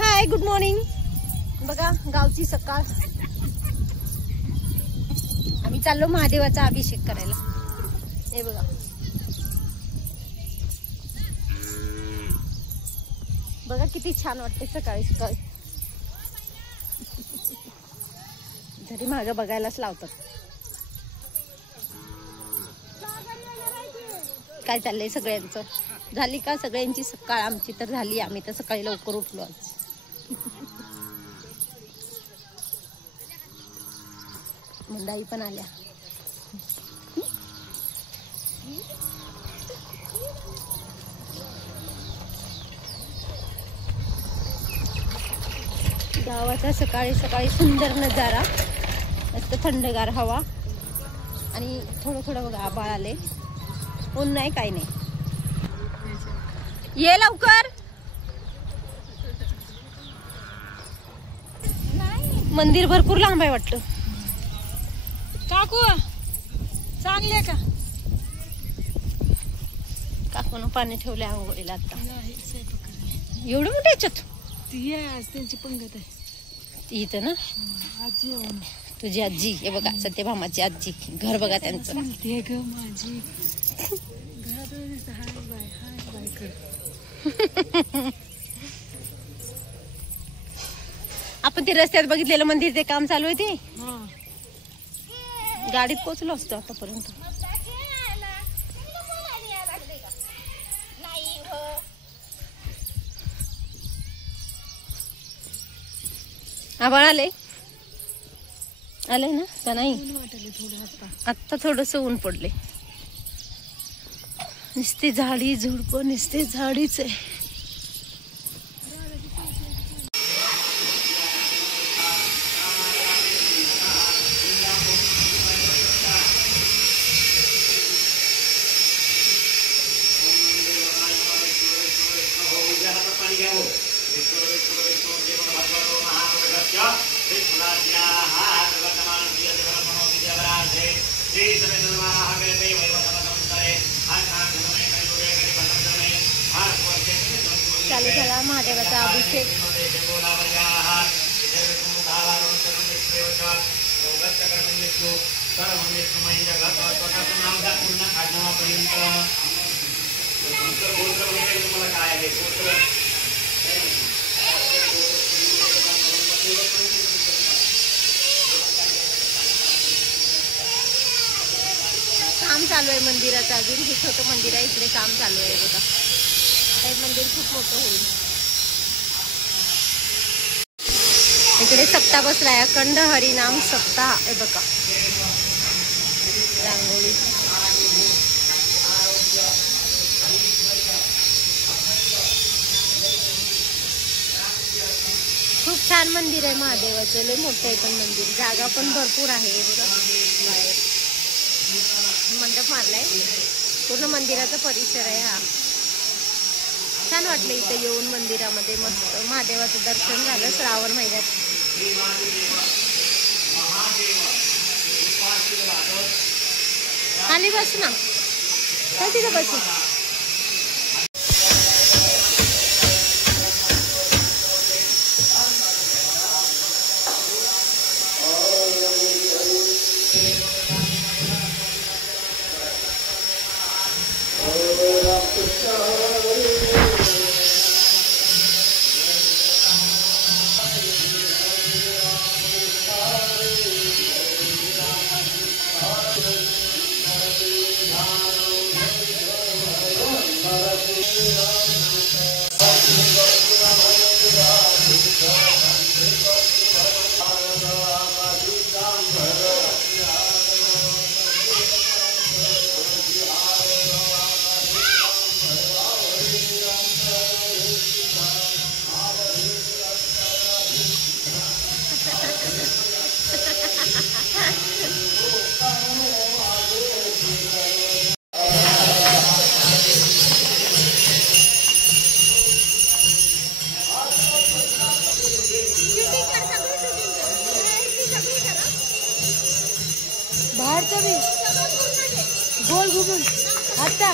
हाय, good morning. बघा गावची सकाळ. आम्ही चाललो महादेवाचा अभिषेक करायला. हे बघा, बघा किती छान वाटते सकाळी सकाळी. जरी मागं बघायलाच लावतात. काय चाललंय सगळ्यांचं? झाली का सगळ्यांची सकाळ? आमची तर झाली. आम्ही तर सकाळी लवकर उठलो आज. मंदाई पण आल्या. गावाचा सकाळी सकाळी सुंदर नजारा. मस्त थंडगार हवा आणि थोडं थोडं बघा आभाळ आले. ऊन नाही, काही नाही. ये लवकर. मंदिर भरपूर लांब आहे वाटतं. काकू चांगले का? काकून पाणी ठेवले आंघोळीला आता. एवढं मोठं याच्यात त्यांची पंगत आहे इथं ना. आजी तुझी आजी. हे बघा सत्यभामाची आजी. घर बघा त्यांचं. ते ग माझी हाय बाय कर. आपण ते रस्त्यात बघितलेलं मंदिर, ते काम चालू आहे. ते गाडीत पोहोचलो असतो आतापर्यंत. आभाळ आले ना का नाही? आता थोडस ऊन पडले. नुसते झाडी झुडप, नुसते झाडीच आहे. चालू झाला महादेवाचा अभिषेक. काम चालू आहे मंदिराचं. अजून हे छोटं मंदिर आहे, इकडे काम चालू आहे बघा. हे मंदिर खूप मोठं होईल. इकडे सप्ताह बसलाय, अखंड हरिनाम सप्ताह. हे बघा रांगोळी. खूप छान मंदिर आहे महादेवाचं. लय मोठं आहे पण मंदिर. जागा पण भरपूर आहे. हे बघा बाहेर मंडप मारलाय. पूर्ण मंदिराचा परिसर आहे हा. छान वाटलं इथं येऊन मंदिरामध्ये. मस्त महादेवाचं दर्शन झालं श्रावण महिन्यात. खाली बस ना, काय तिथं बसू. बाहेरचं बी गोल घुमून आता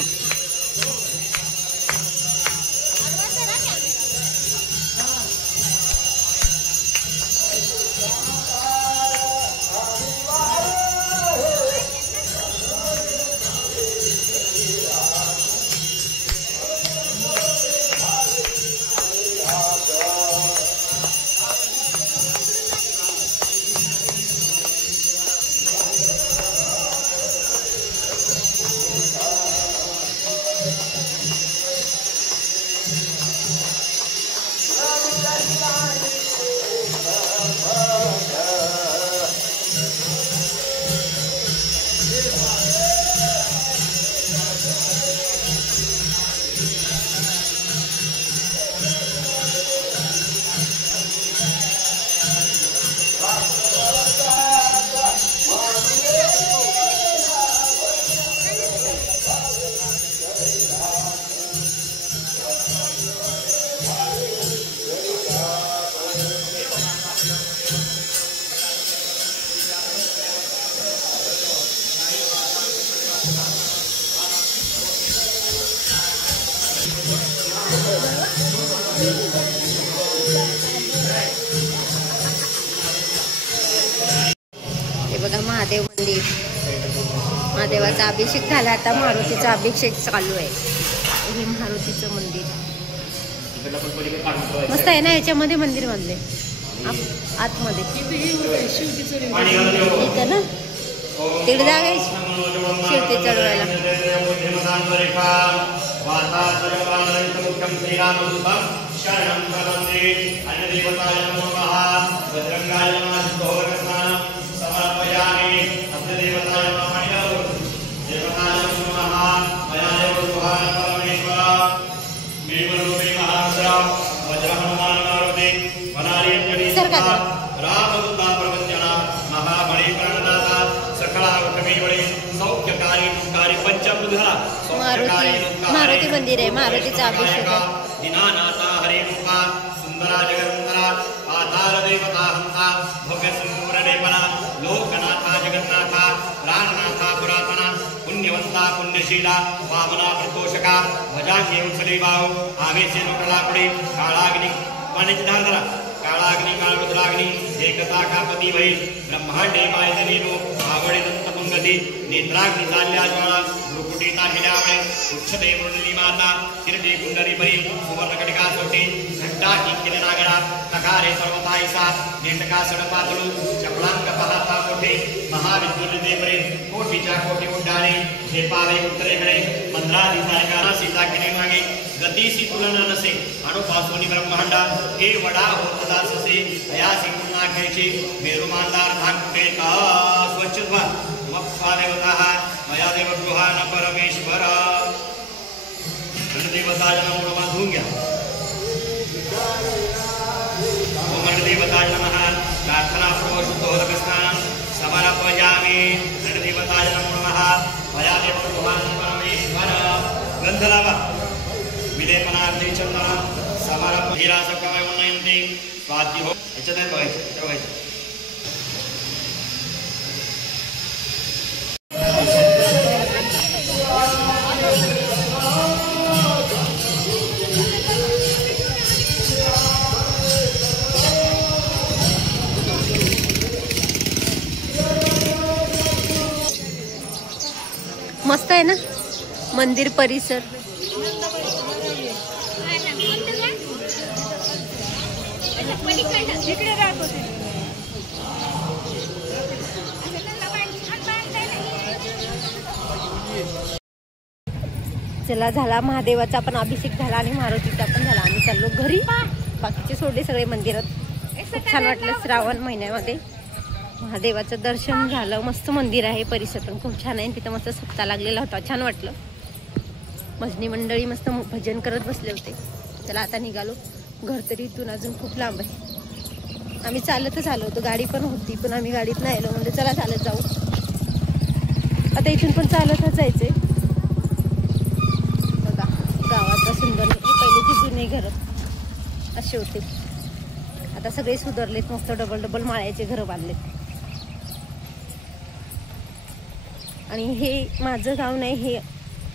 हे बघा महादेव मंदिर, महादेवाचा अभिषेक झाला, आता मारुतीचा अभिषेक चालू आहे. हे मारुतीचं मंदिर मस्त आहे ना, याच्यामध्ये मंदिर बांधले आतमध्ये इथं ना, तिकडे जागा आहे शिवते चढवायला. मारुती मंदिर आहे, मारुतीचा अभिषेक आहे. दिनानाथा हरे रूपा सुंदरा जगन्धरा आधार देवता हंता भव्य संपूर्ण देवना लोकनाथा जगन्नाथा प्राणनाथा पुरातना पुण्यवंता पुण्यशीला वामना प्रतोषका भजांगे उचलेबाहू आवेशे लोटलापुडे काळाग्नी पाण्याची धार धरा काळाग्नी काळरुद्राग्नी एकता कापती वै ब्रह्मांडे मायजनीनो आवडे दंतपुंगती नेत्राग्नी जाल्या ज्वाळा भ्रुकुटीता हिल्यावळे उच्छते मृणली माता किरते कुंडली परी सुवर्णकटिका सोटी घंटा किंकिन नागरा तकारे पर्वतायसा नेटका सडपातळू चपळांक पाहता मोठे महाविद्युल्ले परे कोटीच्या कोटी उड्डाणे झेपावे उत्तरेकडे मंद्रादी सारिकाला सीता किने मागे गतीसी तुलना नसे अणुपासूनी ब्रह्मांडा हे वडा होत दाससे अयासी पुन्हा खेळचे मेरुमांदार धाकटे का स्वच्छ ध्वा मप्पा देवता मया देवगृहान परमेश्वर गणदेवताय नमः धुवून घ्या. ओम गणदेवताय नमः प्रार्थना पुरुषोत्तम स्नान समर्पयामि. गणदेवताय नमः मया देवगृहान परमेश्वर. गंध लावा विलेपनार्थे चंदन समर्प हिरा सकवय उन्नयन्ते स्वाती हो. याच्यात बघायचं मस्त आहे ना मंदिर परिसर. चला झाला महादेवाचा पण अभिषेक झाला आणि मारुतीचा पण झाला. आम्ही चाललो घरी, बाकीचे सोडले सगळे मंदिरात. खूप छान वाटलं. श्रावण महिन्यामध्ये महादेवाचं दर्शन झालं. मस्त मंदिर आहे, परिसर पण खूप छान आहे. तिथं मस्त सप्ताह लागलेला होता, छान वाटलं. भजनी मंडळी मस्त भजन करत बसले होते. चला आता निघालो. घर तरी इथून अजून खूप लांब आहे. आम्ही चालतच आलो होतो, गाडी पण होती पण आम्ही गाडीत नाही आलो. म्हणजे चला चालत जाऊ. आता इथून पण चालतच जायचंय. बघा गावाचा सुंदर, पहिलेची जुने घर असे होते. आता सगळे सुधारलेत, मस्त डबल डबल माळ्याचे घर बांधलेत. आणि हे माझं गाव नाही, हे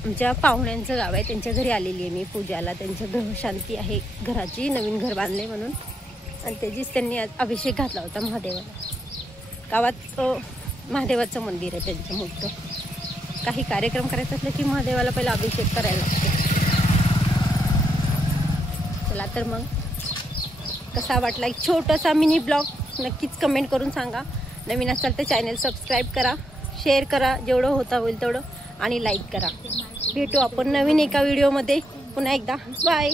आमच्या पाहुण्यांचं गाव आहे. त्यांच्या घरी आलेली आहे मी पूजाला. त्यांच्या ग्रहशांती आहे घराची, नवीन घर बांधले म्हणून. आणि त्याचीच त्यांनी आज अभिषेक घातला होता महादेवाला. गावात महादेवाचं मंदिर आहे त्यांचं मोठं. काही कार्यक्रम करायचं असलं की महादेवाला पहिला अभिषेक करायला लागतो. चला तर मग कसा वाटला एक छोटासा मिनी ब्लॉग नक्कीच कमेंट करून सांगा. नवीन असाल तर चॅनल सबस्क्राईब करा, शेअर करा जेवढं होता होईल तेवढं, आणि लाईक करा. भेटू आपण नवीन एका व्हिडिओमध्ये पुन्हा एकदा. बाय.